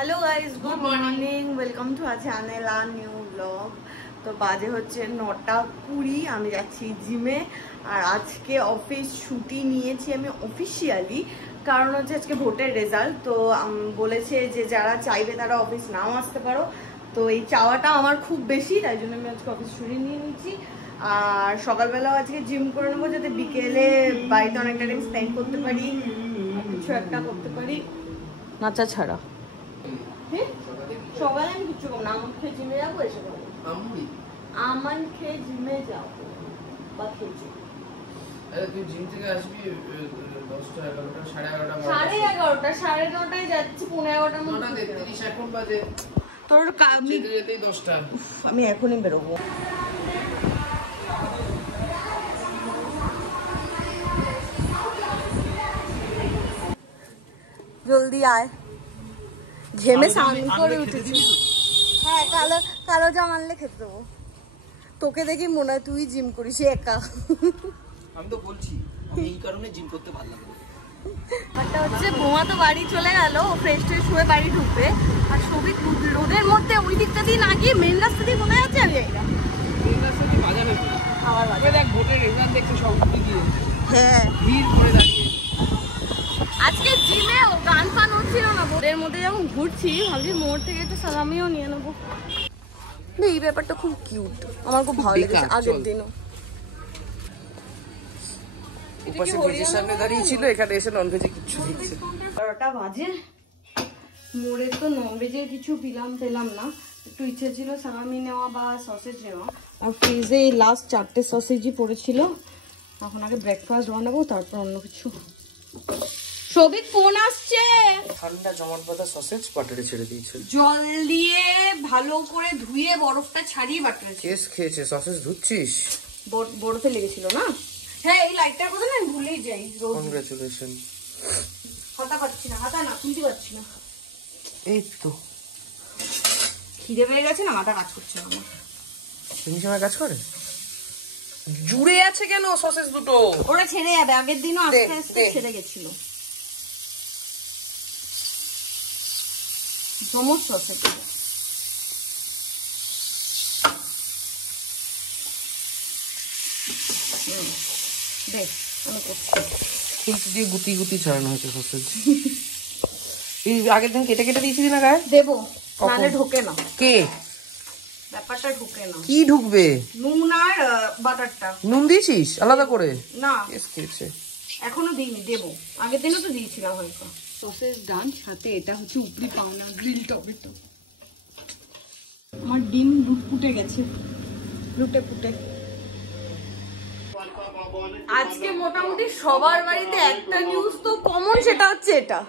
Hello guys, good morning, welcome to our channel আর new vlog. তো বাজে হচ্ছে 9:20, আমি যাচ্ছি জিমে। আর আজকে অফিস ছুটি নিয়েছি আমি অফিসিয়ালি, কারণ হচ্ছে আজকে ভোটের রেজাল্ট। তো বলেছে যে যারা চাইবে তারা অফিস নাও আসতে পারো। তো এই চাওয়াটা আমার খুব বেশি, তাই জন্য আমি আজকে অফিস ছুটি নিয়ে নিচ্ছি। আর সকালবেলাও আজকে জিম করে নেবো, যাতে বিকেলে বাড়িতে অনেকটা টাইম স্পেন্ড করতে পারি, কিছু একটা করতে পারি নাচা ছাড়া। সকালে আমি কিছু করবো না, আমন খেয়ে জিমে যাবো, এসে করবো আমন খেয়ে জিমে যাবো বা খেয়েছি। তুই জিম থেকে আসবি 10টা 11টা 11:30 9:30 যাচ্ছি, 11:15 মধ্যে 9:33 এখন বাজে তোর কামি যেতেই 10টা। আমি এখনই বেরোবো। জলদি আয়, ঘেমে স্নান করে উঠেছি। হ্যাঁ, কালো কালো জামা আনলে খেতে দেবো। তোকে দেখি মনে হয় তুই জিম করিস একা। আমি তো বলছি এই কারণে জিম করতে ভালো লাগে। একটা হচ্ছে বোমা তো বাড়ি চলে গেল, ফ্রেশ ট্রেশ হয়ে বাড়ি ঢুকবে। আর সবিক রোদের মধ্যে ওই দিকটা দিয়ে না গিয়ে মেন রাস্তা দিয়ে কোথায় যাচ্ছে আমি জানি না। মেন রাস্তা দিয়ে বাজারে খাবার বাজারে দেখ, ভোটের রেজাল্ট দেখতে সব উঠে গিয়ে হ্যাঁ ভিড় করে দাঁড়িয়ে। আজকে জিমে গান ফান হচ্ছিল না, রোদের মধ্যে যখন ঘুরছি ভাবছি মোড় থেকে একটু সালামিও নিয়ে নেবো। এই ব্যাপারটা খুব কিউট, আমার খুব ভালো লেগেছে। আগের দিনও উপাসে ভেজের সামনে দাঁড়িয়ে ছিল, এখানে এসে নন ভেজে কিছু দিচ্ছে। 12টা বাজে, মোড়ে তো নন ভেজের কিছু পেলাম না। একটু ইচ্ছে ছিল সালামি নেওয়া বা সসেজ নেওয়া। আর ফ্রিজে এই লাস্ট 4টে সসেজই পড়েছিল। এখন আগে ব্রেকফাস্ট বানাবো, তারপর অন্য কিছু। সবিক ফোন আসছে। ঠান্ডা জমাট বাঁধা সসেজ বাটারে ছেড়ে দিয়েছে, জল দিয়ে ভালো করে ধুয়ে বরফটা ছাড়িয়ে বাটারে কেস খেয়েছে। সসেজ ধুচ্ছিস? বরফে লেগেছিল না। হ্যাঁ, এই লাইটটার কথা না আমি ভুলেই যাই। কনগ্রাচুলেশন। হাতা পাচ্ছি না, হাতা না খুলতে পারছি না। এই তো খিদে পেয়ে গেছে না, মাথা কাজ করছে না আমার। তুমি সময় কাজ করে জুড়ে আছে কেন সসেজ দুটো? ওরা ছেড়ে যাবে, আগের দিনও আস্তে আস্তে ছেড়ে গেছিল। সমস্ত সসেজ বেশ আমি করছি। খুলতে দিয়ে গুটি গুটি ছড়ানো হয়েছে সসেজ। এই আগের দিন কেটে কেটে দিয়েছিলি না গায়ে? দেবো, নাহলে ঢোকে না। কে? ব্যাপারটা ঢোকে না। কি ঢুকবে? নুন আর বাটারটা। নুন দিয়েছিস আলাদা করে? না, কেস খেয়েছে। এখনো দিইনি, দেবো। আগের দিনও তো দিয়েছিলাম হয়তো। সসেজ ডান, সাথে এটা হচ্ছে উপরি পাওনা গ্রিল টমেটো। আমার ডিম ফুটে গেছে, লুটে ফুটে। আজকে মোটামুটি সবার বাড়িতে একটা নিউজ তো কমন, সেটা হচ্ছে এটা।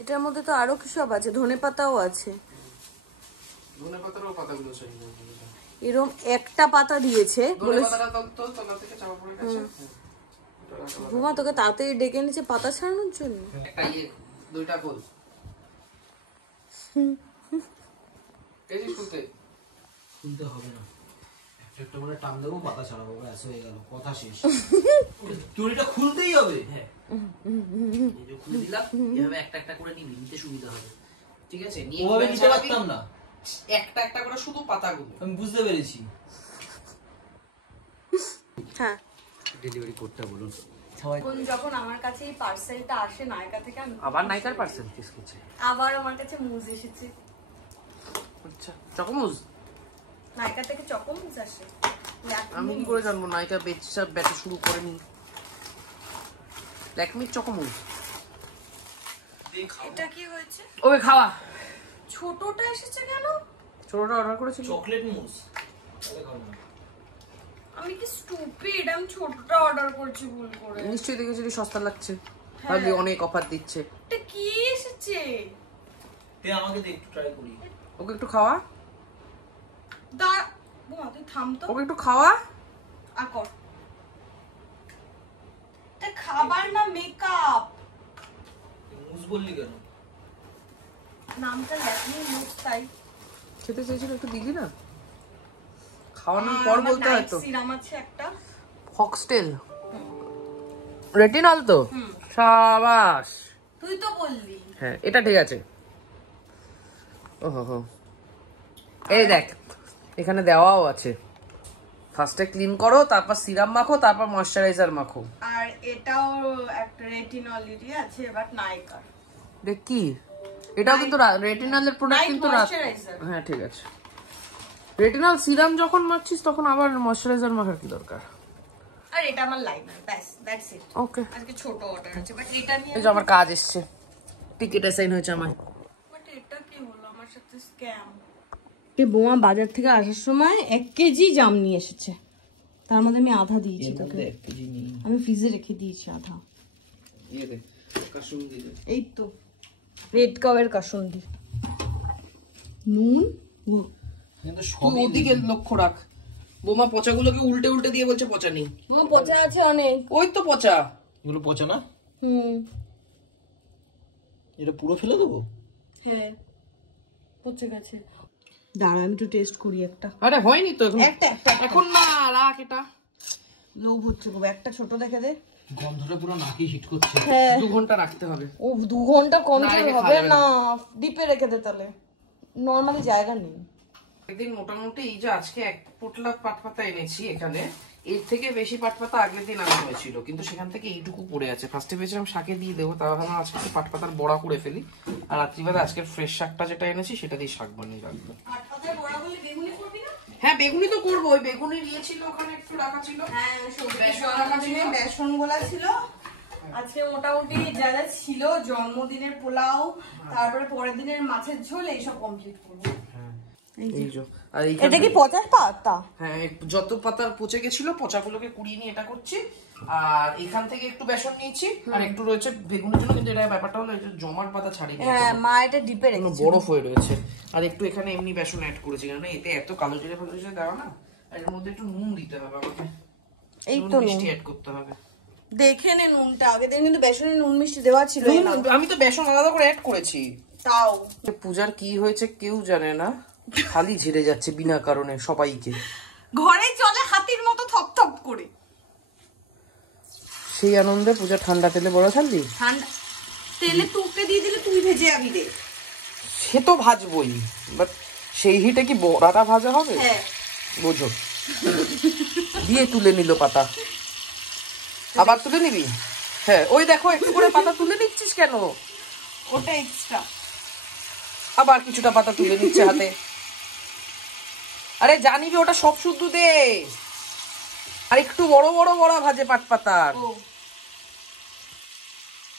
এটার মধ্যে তো আরো কিছু আছে, ধনেপাতাও আছে। ধনেপাতারও পাতাগুলো চাই না, এরকম একটা পাতা দিয়েছে। ঘুমা, তোকে তাড়াতাড়ি ডেকে নিচে পাতা ছাড়ানোর জন্য। দুইটা খোল। খুলতে হবে না, একটা করে টান দেবো, পাতা ছাড়াবো, ব্যাস হয়ে গেল, কথা শেষ। চুরিটা খুলতেই হবে। হ্যাঁ, খুলে দিলাম। এভাবে একটা একটা করে নিতে সুবিধা হবে, ঠিক আছে? ওভাবে নিতে পারতাম না, একটা একটা করে শুধু পাতাগুলো। আমি বুঝতে পেরেছি। হ্যাঁ, ডেলিভারি কোডটা বলুন। যখন আমার কাছে এই পার্সেলটা আসে নায়িকা থেকে, আবার নাইকার পার্সেল কিস করছে, আবার আমার কাছে মুজ এসেছে। আচ্ছা, চকমুজ নায়িকা থেকে চকমুজ আসে। আমি কি করে জানবো? নাইকা বেচা শুরু করেনি। ল্যাকমির চকমুজ। এটা কি হয়েছে? ওকে খাওয়া। ছোটটা এসেছে কেন? ছোটটা অর্ডার করেছিল চকলেট মুজ। আমি কি স্টুপিড, আমি ছোটটা অর্ডার করছি ভুল করে। নিশ্চয়ই দেখেছিলি সস্তা লাগছে, ভাবলি অনেক অফার দিচ্ছে। এটা কি এসেছে? তে আমাকে দে, একটু ট্রাই করি। ওকে একটু খাওয়া। বোমা তুই থাম তো, ওকে একটু খাওয়া। আকর এটা খাবার না মেকআপ। মুজ বললি কেন? নামটা ল্যাকমি মুজ, তাই খেতে চাইছিল, একটু দিলি না? খাওয়ানোর পর বলতে হয় তো। সিরাম আছে একটা, ফক্সটেল রেটিনল তো। শাবাশ, তুই তো বললি। হ্যাঁ এটা ঠিক আছে। ওহো, এই দেখ এখানে দেওয়াও আছে, ফার্স্টে ক্লিন করো, তারপর সিরাম মাখো, তারপর ময়শ্চারাইজার মাখো। আর এটাও একটা রেটিনলিটি আছে, বাট নাইকার। দেখ কি, এটাও কিন্তু রেটিনলের প্রোডাক্ট কিন্তু হ্যাঁ ঠিক আছে। রেটিনল সিরাম যখন মাখছিস তখন আবার ময়শ্চারাইজার মাখার কি দরকার? আর এটা আমার লাইনার, ব্যাস, দ্যাটস ইট। ওকে, আজকে ছোট অর্ডার আছে, বাট এটা নিয়ে এই যে আমার কাজ এসেছে, টিকিট অ্যাসাইন হয়েছে আমার। বাট এটা কি হলো আমার সাথে স্ক্যাম। এই বোমা বাজার থেকে আসার সময় 1 কেজি জাম নিয়ে এসেছে, তার মধ্যে আমি আধা দিয়েছি তোকে, আমি ফ্রিজে রেখে দিয়েছি আধা। এই তো রেড কাওয়ের কাসুন্দি, নুন। ওদিকে লক্ষ্য রাখ, বোমা পচাগুলোকে উল্টে উল্টে দিয়ে বলছে পচা নেই। বোমা পচা আছে অনেক। ওই তো পচা, এগুলো পচা না? এটা পুরো ফেলে দেবো? হ্যাঁ পচে গেছে। দাঁড়া আমি একটু টেস্ট করি একটা। আরে হয়নি তো এখন, একটা এখন না, রাখ, এটা লোভ হচ্ছে খুব, একটা ছোট দেখে দে। গন্ধটা পুরো নাকি হিট করছে। হ্যাঁ 2 ঘন্টা রাখতে হবে। ও 2 ঘন্টা কন্ট্রোল হবে না, ডিপে রেখে দে তাহলে, নরমালি জায়গা নেই। একদিন মোটামুটি এই যে আজকে 1 পোটলা পাটপাতা এনেছি, এখানে এর থেকে বেশি পাটপাতা আগের দিন আনা হয়েছিল, কিন্তু সেখান থেকে এইটুকু পড়ে আছে। ফার্স্টে ভেবেছিলাম শাকে দিয়ে দেবো, তাহলে আমি আজকে একটু পাটপাতার বড়া করে ফেলি, আর রাত্রিবেলা আজকের ফ্রেশ শাকটা যেটা এনেছি সেটা দিয়ে শাক বানিয়ে রাখবো। হ্যাঁ বেগুনি তো করবো, ওই বেগুনি দিয়েছিল ওখানে একটু রাখা ছিল, বেসন গোলা ছিল। আজকে মোটামুটি যা যা ছিল, জন্মদিনের পোলাও, তারপরে পরের দিনের মাছের ঝোল, এইসব কমপ্লিট করবো। এটা কি পচা পাতা? হ্যাঁ যত পাতা পচে গেছিল পচাগুলোকে কুড়িয়ে নিয়ে এটা করছি। আর এখান থেকে একটু বেসন নিয়েছি, আর একটু রয়েছে বেগুনের জন্য, কিন্তু এটা ব্যাপারটা হলো এটা জমার পাতা ছাড়িয়ে হ্যাঁ মা এটা ডিপে রেখেছে, বরফ হয়ে রয়েছে। আর একটু এখানে এমনি বেসন অ্যাড করেছি, কারণ এতে এত কালো জিরে ফালো জিরে দেওয়া না, আর এর মধ্যে একটু নুন দিতে হবে আমাকে, এই তো মিষ্টি অ্যাড করতে হবে। দেখে নে নুনটা, আগের দিন কিন্তু বেসনে নুন মিষ্টি দেওয়া ছিল না, আমি তো বেসন আলাদা করে অ্যাড করেছি। তাও পূজার কি হয়েছে কেউ জানে না, খালি ঝেড়ে যাচ্ছে বিনা কারণে সবাইকে, ঘরে চলে হাতির মতো থপথপ করে। সেই আনন্দে পূজা ঠান্ডা তেলে বড়া ছাড়লি, ঠান্ডা তেলে টুকতে দিয়ে দিলে তুই ভেজে যাবি রে। সে তো ভাজবই, বাট সেই হিটে কি বড়াটা ভাজা হবে? হ্যাঁ বোঝো, দিয়ে তুলে নিল পাতা, আবার তুলে নিবি? হ্যাঁ ওই দেখো একটু করে পাতা তুলে নিচ্ছিস কেন? ওটা এক্সট্রা, আবার কিছুটা পাতা তুলে নিচ্ছে হাতে। আরে জানিবি ওটা সব শুদ্ধ দে, আর একটু বড় বড় বড়া ভাজে পাটপাতার।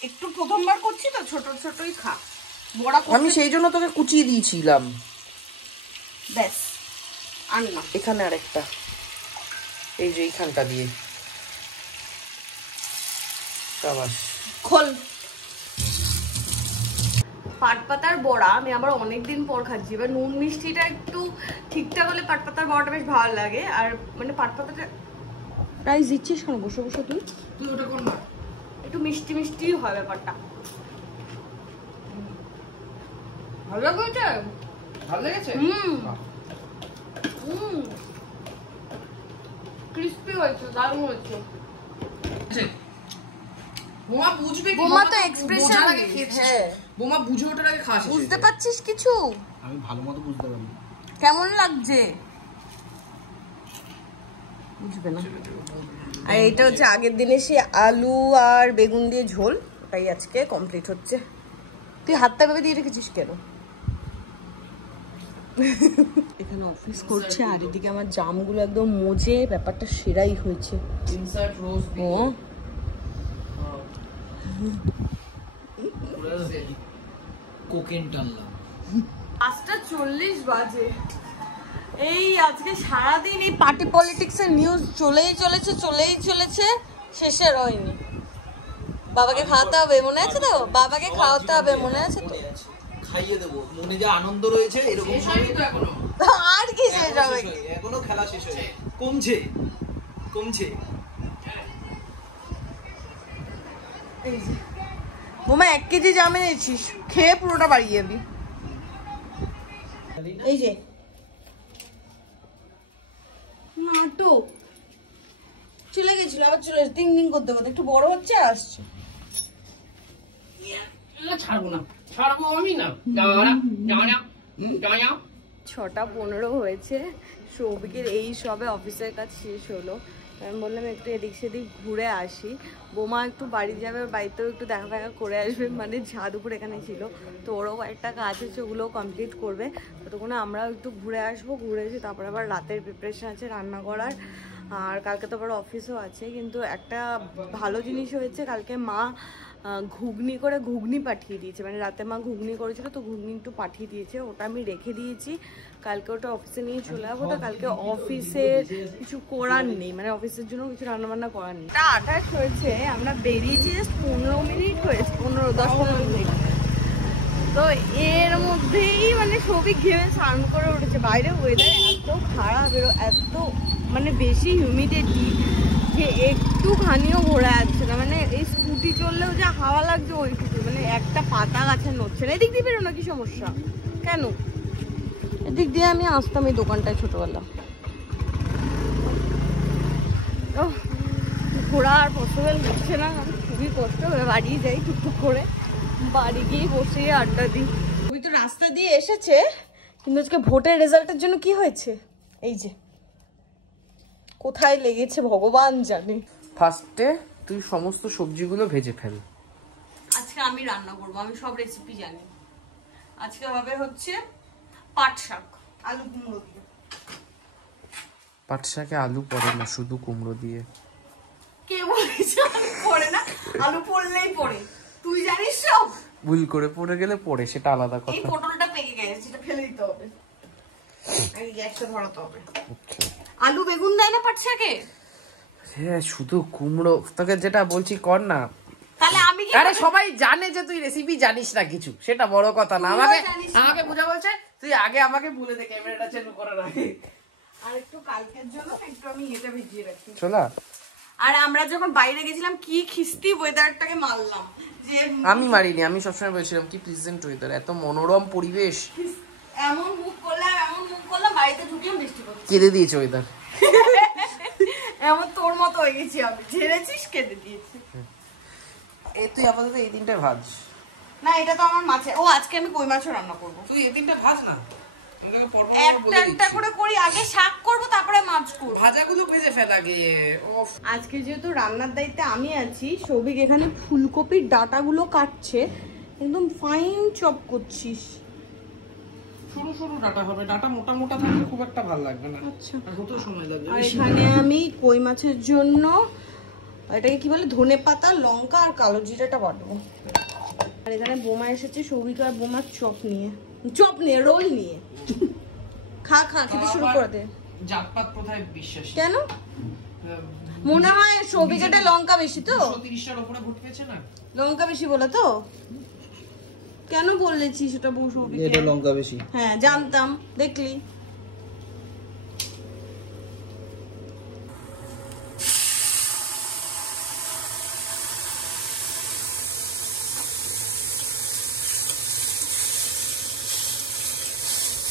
একটু প্রথমবার করছি তো, ছোট ছোটই খা, বড়া আমি সেই জন্য তোকে কুচিয়ে দিয়েছিলাম। ব্যাস আর না, এখানে আরেকটা, এই যে এইখানটা দিয়ে সাবাস খোল। পাটপাতার বড়া আমি আবার অনেকদিন পর খাচ্ছি, এবার নুন মিষ্টিটা একটু ঠিকঠাক হলে পাটপাতার বড়াটা বেশ ভালো লাগে। আর মানে পাটপাতাটা প্রাইস দিচ্ছিস কেন? বসে বসে তুই ওটা কর না, একটু মিষ্টি মিষ্টি হয় ব্যাপারটা। ভালো লাগছে, ভালো লেগেছে। ক্রিস্পি হয়েছে, দারুণ হয়েছে। বোমা বুঝবে কি? বোমা তো এক্সপ্রেশন আগে খেয়েছে, বোমা বুঝে ওঠার আগে খাস। বুঝতে পারছিস কিছু? আমি ভালো মতো বুঝতে পারি। কেমন লাগছে বুঝবে না। আর এটা হচ্ছে আগের দিনে সে আলু আর বেগুন দিয়ে ঝোল, ওটাই আজকে কমপ্লিট হচ্ছে। তুই হাতটা ভেবে দিয়ে রেখেছিস কেন? এখানে অফিস করছে, আর এদিকে আমার জামগুলো একদম মজে, ব্যাপারটা সেরাই হয়েছে। ইনসার্ট রোজ ও কোকেন টানলাম। 5:40 বাজে। এই আজকে সারাদিন এই পার্টি পলিটিক্স এর নিউজ চলেই চলেছে, শেষের হয়নি। বাবাকে খাওয়াতে হবে মনে আছে তো, বাবাকে খাওয়াতে হবে মনে আছে তো, খাইয়ে দেবো, মনে যা আনন্দ রয়েছে এরকম। আর কি শেষ হবে? এখনো খেলা শেষ হয়ে কমছে কমছে। এই যে বোমা 1 কেজি জাম এনেছিস, খেয়ে পুরোটা বাড়িয়ে যাবি। এই যে নাটক চলে গেছিল, আবার চলে টিং টিং করতে করতে একটু বড় হচ্ছে, আসছে। ছাড়বো না, ছাড়বো আমি না। 6:15 হয়েছে, সৌভিকের এই সবে অফিসের কাজ শেষ হলো। আমি বললাম একটু এদিক সেদিক ঘুরে আসি, বোমা একটু বাড়ি যাবে, বাড়িতেও একটু দেখা দেখা করে আসবে, মানে দুপুর এখানে ছিল তো ওরও কয়েকটা কাজ আছে, ওগুলোও কমপ্লিট করবে। ততক্ষণে আমরাও একটু ঘুরে আসবো, ঘুরে এসে তারপর আবার রাতের প্রিপারেশন আছে রান্না করার, আর কালকে তো আবার অফিসও আছে। কিন্তু একটা ভালো জিনিস হয়েছে, কালকে মা ঘুগনি পাঠিয়ে দিয়েছে, মানে রাতে মা ঘুগনি করেছিল তো ঘুগনি একটু পাঠিয়ে দিয়েছে, ওটা আমি রেখে দিয়েছি, কালকে ওটা অফিসে নিয়ে চলে যাবো। তো কালকে অফিসে কিছু করার নেই, মানে অফিসের জন্য কিছু রান্নাবান্না করার নেই। 28 হয়েছে, আমরা বেরিয়েছি জাস্ট 15 মিনিট হয়েছে, 10-15 মিনিট। তো এর মধ্যেই মানে সবই ঘেমে স্নান করে উঠেছে। বাইরে ওয়েদার এত খারাপ, এত মানে বেশি হিউমিডিটি যে একটুখানিও ঘোরা যাচ্ছে না, মানে এই স্কুটি চললেও যা হাওয়া লাগছে ওইটুকু, মানে একটা পাতা গাছে নড়ছে না। এদিক দিয়ে বেরো না, কি সমস্যা? কেন এদিক দিয়ে আমি আসতাম এই দোকানটায় ছোটবেলা। ও ঘোরা আর পসিবল হচ্ছে না, খুবই কষ্ট হয়ে বাড়ি যাই টুকটুক করে, বাড়ি গিয়ে বসে আড্ডা দিই। ওই তো রাস্তা দিয়ে এসেছে, কিন্তু আজকে ভোটের রেজাল্টের জন্য কি হয়েছে এই যে কোথায় লেগেছে ভগবান জানে। ফার্স্টে তুই সমস্ত সবজিগুলো ভেজে ফেল। আজকে আমি রান্না করবো, আমি সব রেসিপি জানি। আজকে হবে হচ্ছে পাট শাক আলু কুমড়ো দিয়ে। পাট শাকে আলু পড়ে না, শুধু কুমড়ো দিয়ে। কে বলেছে আলু পড়ে না? আলু পড়লেই পড়ে, তুই জানিস সব। ভুল করে পড়ে গেলে পড়ে, সেটা আলাদা কথা। এই পটলটা পেকে গেছে, সেটা ফেলে দিতে হবে, এই গ্যাসটা ধরাতে হবে। আলু বেগুন দেয় না পাট শাকে? হ্যাঁ, শুধু কুমড়ো। তোকে যেটা বলছি কর না। তাহলে আমি কি? আরে সবাই জানে যে তুই রেসিপি জানিস না কিছু, সেটা বড় কথা না। আমাকে বোঝা বলছে, তুই আগে আমাকে বলে দে ক্যামেরাটা চালু করার আগে। আর একটু কালকের জন্য একটু আমি এটা ভিজিয়ে রাখি। চলা। আর আমরা যখন বাইরে গেছিলাম কি খিস্তি ওয়েদারটাকে মারলাম, যে আমি মারিনি, আমি সবসময় বলছিলাম কি প্লেজেন্ট ওয়েদার, এত মনোরম পরিবেশ। এমন মুখ করলাম বাড়িতে ঢুকলাম বৃষ্টি পড়ছে, কেঁদে দিয়েছে ওয়েদার। এমন তোর মতো হয়ে গেছি আমি, ঝেড়েছিস কেঁদে দিয়েছি। তুই আপাতত এই দিনটা ভাজ না, এটা তো আমার মাছে। ও আজকে আমি কই মাছও রান্না করবো। তুই এই দিনটা ভাজ না, একটা একটা করে করি, আগে শাক করবো তারপরে মাছ করবো। ভাজাগুলো ভেজে ফেল আগে। আজকে যেহেতু রান্নার দায়িত্বে আমি আছি, সৌভিক এখানে ফুলকপির ডাটাগুলো কাটছে, একদম ফাইন চপ করছিস। সরু সরু ডাটা হবে, ডাটা মোটা মোটা থাকলে খুব একটা ভালো লাগবে না। আচ্ছা, কত সময় লাগবে। আর এখানে আমি কই মাছের জন্য এটাকে কি বলে ধনেপাতা, লঙ্কা আর কালো জিরাটা বাটবো। আর এখানে বোমা এসেছে, সৌভিক আর বোমার চপ নিয়ে রোল নিয়ে। খা খেতে শুরু করে দে। জাতপাত প্রথায় বিশ্বাসী কেন? মনে হয় সৌভিকেটা লঙ্কা বেশি তো, 230টার উপরে ভোট পেয়েছে না, লঙ্কা বেশি বলে তো। কেন বলেছিস সেটা বউ সৌভিক? এটা লঙ্কা বেশি। হ্যাঁ জানতাম, দেখলি।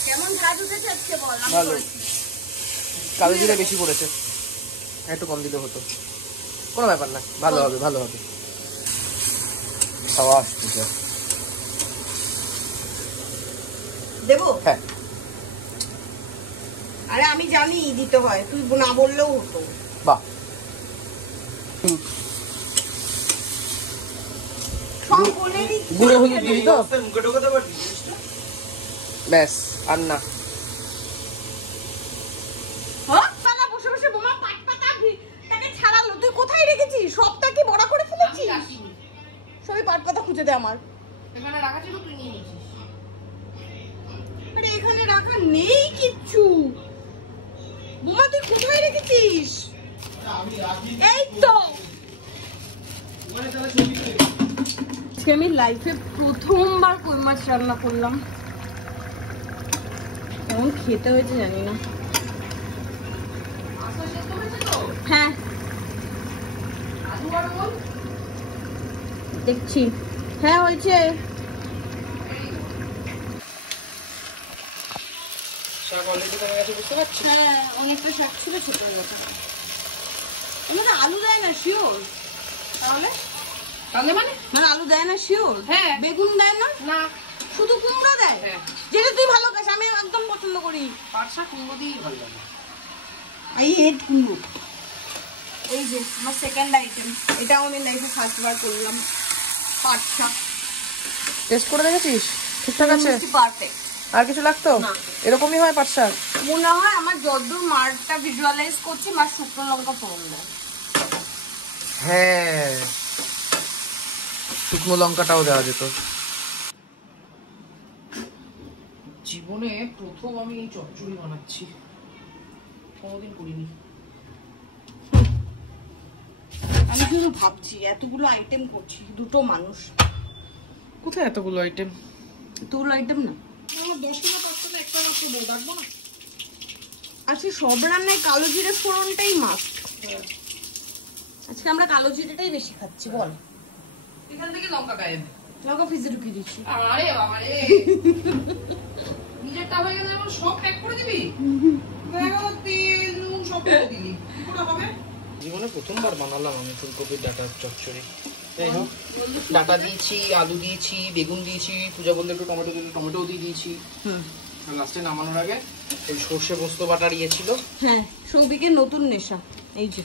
কেমন ঝাঁজ উঠেছে আজকে বল। ভালো। কালো জিরা বেশি পড়েছে, একটু কম দিলে হতো, কোনো ব্যাপার না, ভালো হবে ভালো হবে। খাওয়া আসছে দেবো? হ্যাঁ। আরে আমি জানি দিতে হয়, তুই না বললেও হতো। বাহ, গুঁড়ো হলুদ দিবি তো? ব্যাস, আর না। বসে বসে বোমা পাট পাতা তাকে ছাড়ালো, তুই কোথায় রেখেছিস? সবটা কি বড়া করে ফেলেছিস? সবই পাট পাতা খুঁজে দে আমার। এখানে রাখা ছিল, তুই নিয়ে নিয়েছিস। আরে এখানে রাখা নেই কিচ্ছু। বোমা তুই কোথায় রেখেছিস? এই তো আমি লাইফে প্রথমবার কই মাছ রান্না করলাম, কেমন খেতে হয়েছে জানি না। হ্যাঁ দেখছি, হ্যাঁ হয়েছে। হ্যাঁ অনেকটা শাক ছিল, ছোট হয়ে গেছে। আলু দেয় না শিওর? তাহলে তাহলে মানে আলু দেয় না শিওর? হ্যাঁ। বেগুন দেয় না? না, শুধু কুমড়ো দেয়? হ্যাঁ। যেটা তুই ভালো খাস, আমি একদম পছন্দ করি। পাট শাক কুমড়ো দিয়েই ভালো লাগে। আই হেট কুমড়ো। এই যে আমার সেকেন্ড আইটেম, এটাও আমি লাইফে ফার্স্ট বার করলাম, পাট শাক। টেস্ট করে দেখেছিস? ঠিকঠাক আছে? পারফেক্ট। আর কিছু লাগতো? না। এরকমই হয় পাট শাক? মনে হয় আমার যতদূর মারটা ভিজুয়ালাইজ করছি, মার শুকনো লঙ্কা ফোড়ন দেয়। হ্যাঁ, শুকনো লঙ্কাটাও দেওয়া যেত। জীবনে প্রথম আমি এই চচ্চড়ি বানাচ্ছি, কোনোদিন করিনি। আমি শুধু ভাবছি এতগুলো আইটেম করছি, দুটো মানুষ। কোথায় এতগুলো আইটেম? এতগুলো আইটেম না, আমার 10 কিলো পাঁচটা না, একটা মাত্র বউ ডাকবো না। আজকে সব রান্নায় কালো জিরে ফোড়নটাই মাস্ট। আজকে আমরা কালো জিরেটাই বেশি খাচ্ছি। বল, এখান থেকে লঙ্কা গায়েব। লঙ্কা ফ্রিজে ঢুকিয়ে দিচ্ছি। আরে বাবা রে, নিজেরটা হয়ে গেলে আমার সব প্যাক করে দিবি? দেখো তেল নুন সব করে দিলি, কি করে হবে? জীবনে প্রথমবার বানালাম আমি ফুলকপির ডাঁটার চচ্চড়ি। যাই হোক, ডাঁটা দিয়েছি, আলু দিয়েছি, বেগুন দিয়েছি, পূজা বলতে একটু টমেটো দিলে টমেটোও দিয়ে দিয়েছি। আর লাস্টে নামানোর আগে ওই সর্ষে পোস্ত বাটা দিয়েছিল। হ্যাঁ, সৌভিকের নতুন নেশা। এই যে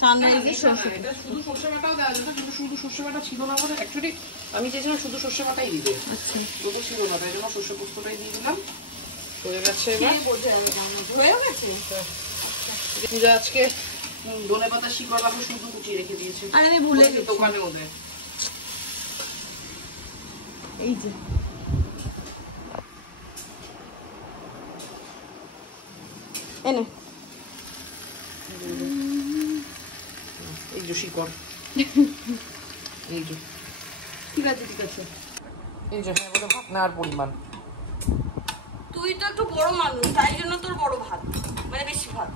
সানরাইজের সরষে। এটা শুধু সর্ষে বাটাও দেওয়া যেত, কিন্তু শুধু সর্ষে বাটা ছিল না বলে অ্যাকচুয়ালি আমি চেয়েছিলাম শুধু সর্ষে বাটাই দিতে। আচ্ছা, তবু ছিল না, তাই জন্য সর্ষে পোস্তটাই দিয়ে দিলাম। হয়ে যাচ্ছে এবার। হয়ে গেছে। পূজা আজকে ধনে পাতা শিকড় বাবু শুধু কুচিয়ে রেখে দিয়েছে। আর আমি ভুলে গেছি। দোকানে ওদের এই যে এনে এই যে শিকড়, এই যে ঠিক আছে ঠিক আছে। এই যে হ্যাঁ বলে ভাত নেওয়ার পরিমাণ। তুই তো একটু বড় মানুষ, তাই জন্য তোর বড় ভাত, মানে বেশি ভাত।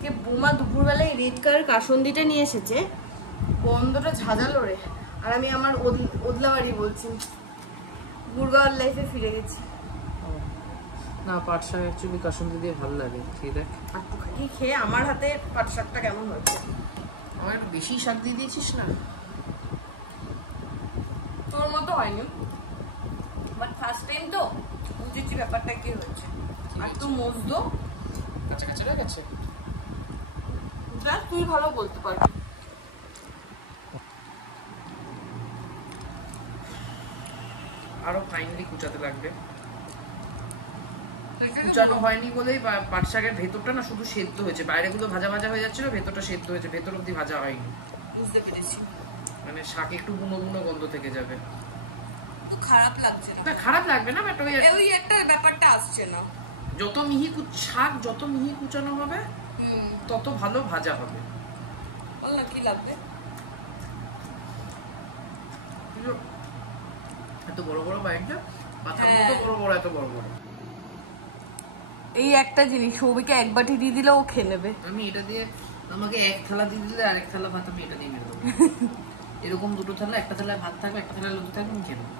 কে বোমা দুপুরবেলায় রেড কালার কাসন্দিটা নিয়ে এসেছে, গন্ধটা ঝাঁঝালো রে। আর আমি আমার ওদলাবাড়ি বলছি, গুড়গাঁওয়ের লাইফে ফিরে গেছি। না, পাট শাক অ্যাকচুয়ালি কাসুন্দি দিয়ে ভালো লাগে, খেয়ে দেখ। আর তো খালি খেয়ে আমার হাতে পাট শাকটা কেমন হয়েছে। আমার একটু বেশি শাক দিয়ে দিয়েছিস না? তোর মতো হয়নি, বাট ফার্স্ট টাইম তো বুঝেছি ব্যাপারটা কি হয়েছে। আর তো মজদো কাঁচা কাঁচা গেছে। যা তুই ভালো বলতে পারবি। আরো ফাইনালি কুচাতে লাগবে। কুচানো হয়নি বলেই পাট শাকের ভেতরটা না শুধু সেদ্ধ হয়েছে, বাইরেগুলো ভাজা ভাজা হয়ে যাচ্ছিল, ভেতরটা সেদ্ধ হয়েছে, ভেতর অব্দি ভাজা হয়নি। বুঝতে পেরেছি। মানে শাক একটু বুনো বুনো গন্ধ থেকে যাবে। তো খারাপ লাগছে না? না, খারাপ লাগবে না, বাট ওই একটা ব্যাপারটা আসছে না। যত শাক যত মিহি কুচানো হবে তত ভালো ভাজা হবে। বল না কি লাগবে। এত বড় বড় বাইকটা পাতার হ্যাঁ। মতো বড় বড়, এত বড় বড়। এই একটা জিনিস সৌভিকে এক বাটি দিয়ে দিলে ও খেয়ে নেবে। আমি এটা দিয়ে, আমাকে এক থালা দিয়ে দিলে আরেক থালা ভাত আমি এটা দিয়ে নেবো। এরকম দুটো থালা, একটা থালায় ভাত থাকবে, একটা থালায় লুচি থাকবে, আমি খেয়ে নেবো।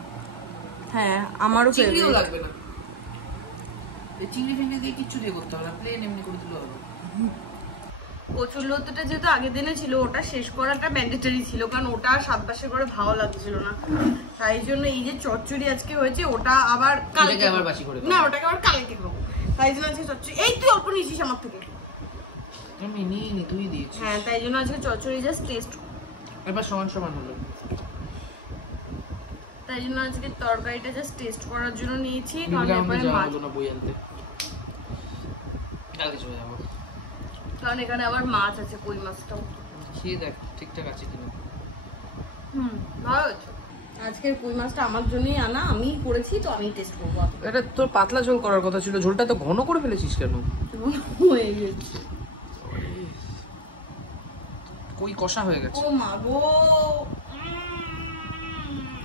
হ্যাঁ, আমারও চিংড়িও ফেভারিট। লাগবে না, এই চিংড়ি ফিংড়ি দিয়ে কিচ্ছু দিয়ে করতে হবে না, প্লেন এমনি করে দিলে হবে। কচুরলতিটা যেহেতু আগের দিনে ছিল, ওটা শেষ করাটা ম্যান্ডেটরি ছিল, কারণ ওটা 7 মাসের করে ভালো লাগছিল না। তাই জন্য এই যে চচ্চড়ি আজকে হয়েছে, ওটা আবার কালকে আবার বাসি করে না, ওটাকে আবার কালকে খাবো। তাই জন্য আজকে চচ্চড়ি। এই তুই অল্প নিয়েছিস আমার থেকে। আমি নিয়ে তুই দিয়েছিস। হ্যাঁ, তাই জন্য আজকে চচ্চড়ি জাস্ট টেস্ট। এবার সমান সমান হলো। তাই জন্য আজকে তরকারিটা জাস্ট টেস্ট করার জন্য নিয়েছি, কারণ বিলগ্রামে এরপরে যাওয়া মাছ, হলো না বই আনতে, কালকে চলে যাবো। কারণ এখানে আবার মাছ আছে, কই মাছটাও। খেয়ে দেখ ঠিকঠাক আছে কিনা। ভালো হয়েছে। আজকের কই মাছটা আমার জন্যই আনা, আমি করেছি তো আমি টেস্ট করবো। এটা তোর পাতলা ঝোল করার কথা ছিল, ঝোলটা তো ঘন করে ফেলেছিস কেন? হয়ে গেছে, কই কষা হয়ে গেছে। ও মা গো।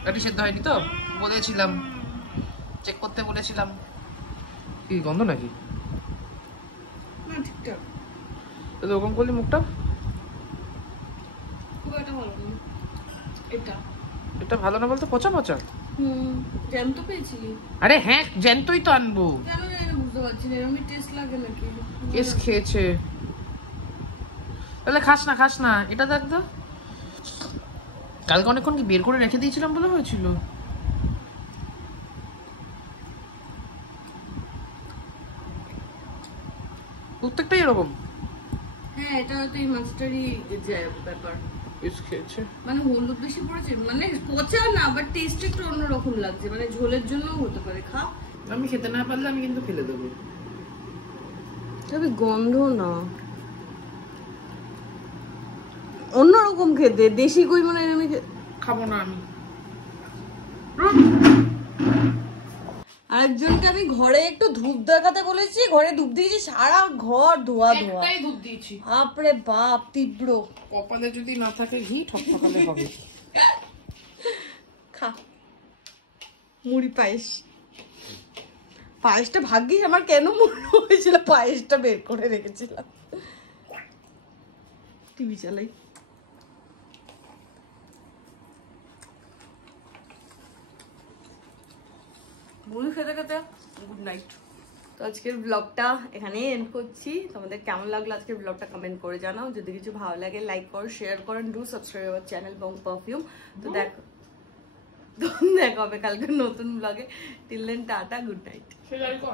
কাটি সেদ্ধ হয়নি তো, বলেছিলাম, চেক করতে বলেছিলাম। কি গন্ধ নাকি? না ঠিকঠাক, ওরকম করলি মুখটা। খুব একটা ভালো না এটা। এটা ভালো না বলতে পচা পচা। জ্যান্ত পেয়েছিলি? আরে হ্যাঁ, জ্যান্তই তো আনবো। কেন জানি বুঝতে পারছি না, এরকমই টেস্ট লাগে নাকি? কেস খেয়েছে। তাহলে খাস না, এটা দেখ তো। কালকে অনেকক্ষণ কি বের করে রেখে দিয়েছিলাম বলে হয়েছিল। প্রত্যেকটাই এরকম। হ্যাঁ, এটা হয়তো এই মাছটারই ব্যাপার। খেয়েছে মানে হলুদ বেশি পড়েছে, মানে পচা না, বাট টেস্ট একটু অন্যরকম লাগছে, মানে ঝোলের জন্য হতে পারে। খা। আমি খেতে না পারলে আমি কিন্তু ফেলে দেবো। তবে গন্ধ না, অন্যরকম খেতে। দেশি কই মানে আমি খাবো না আমি। আরেকজনকে আমি ঘরে একটু ধূপ দেখাতে বলেছি, ঘরে ধূপ দিয়েছি, সারা ঘর ধোয়া ধোয়া। একটাই দুধ দিয়েছি। বাপরে বাপ, তীব্র। কপালে যদি না থাকে ঘি, ঠকঠকালে হবে। খা মুড়ি পায়েস। পায়েসটা ভাগ্যিস আমার কেন মনে হয়েছিল পায়েসটা বের করে রেখেছিলাম। টিভি চালাই। মুড়ি খেতে খেতে গুড নাইট। তো আজকের ব্লগটা এখানে এন্ড করছি। তোমাদের কেমন লাগলো আজকের ব্লগটা কমেন্ট করে জানাও। যদি কিছু ভালো লাগে লাইক করো, শেয়ার করো, do subscribe our channel Bong perfume. তো দেখা হবে কালকে নতুন ব্লগে। Till then tata, good night. সেটাই কর।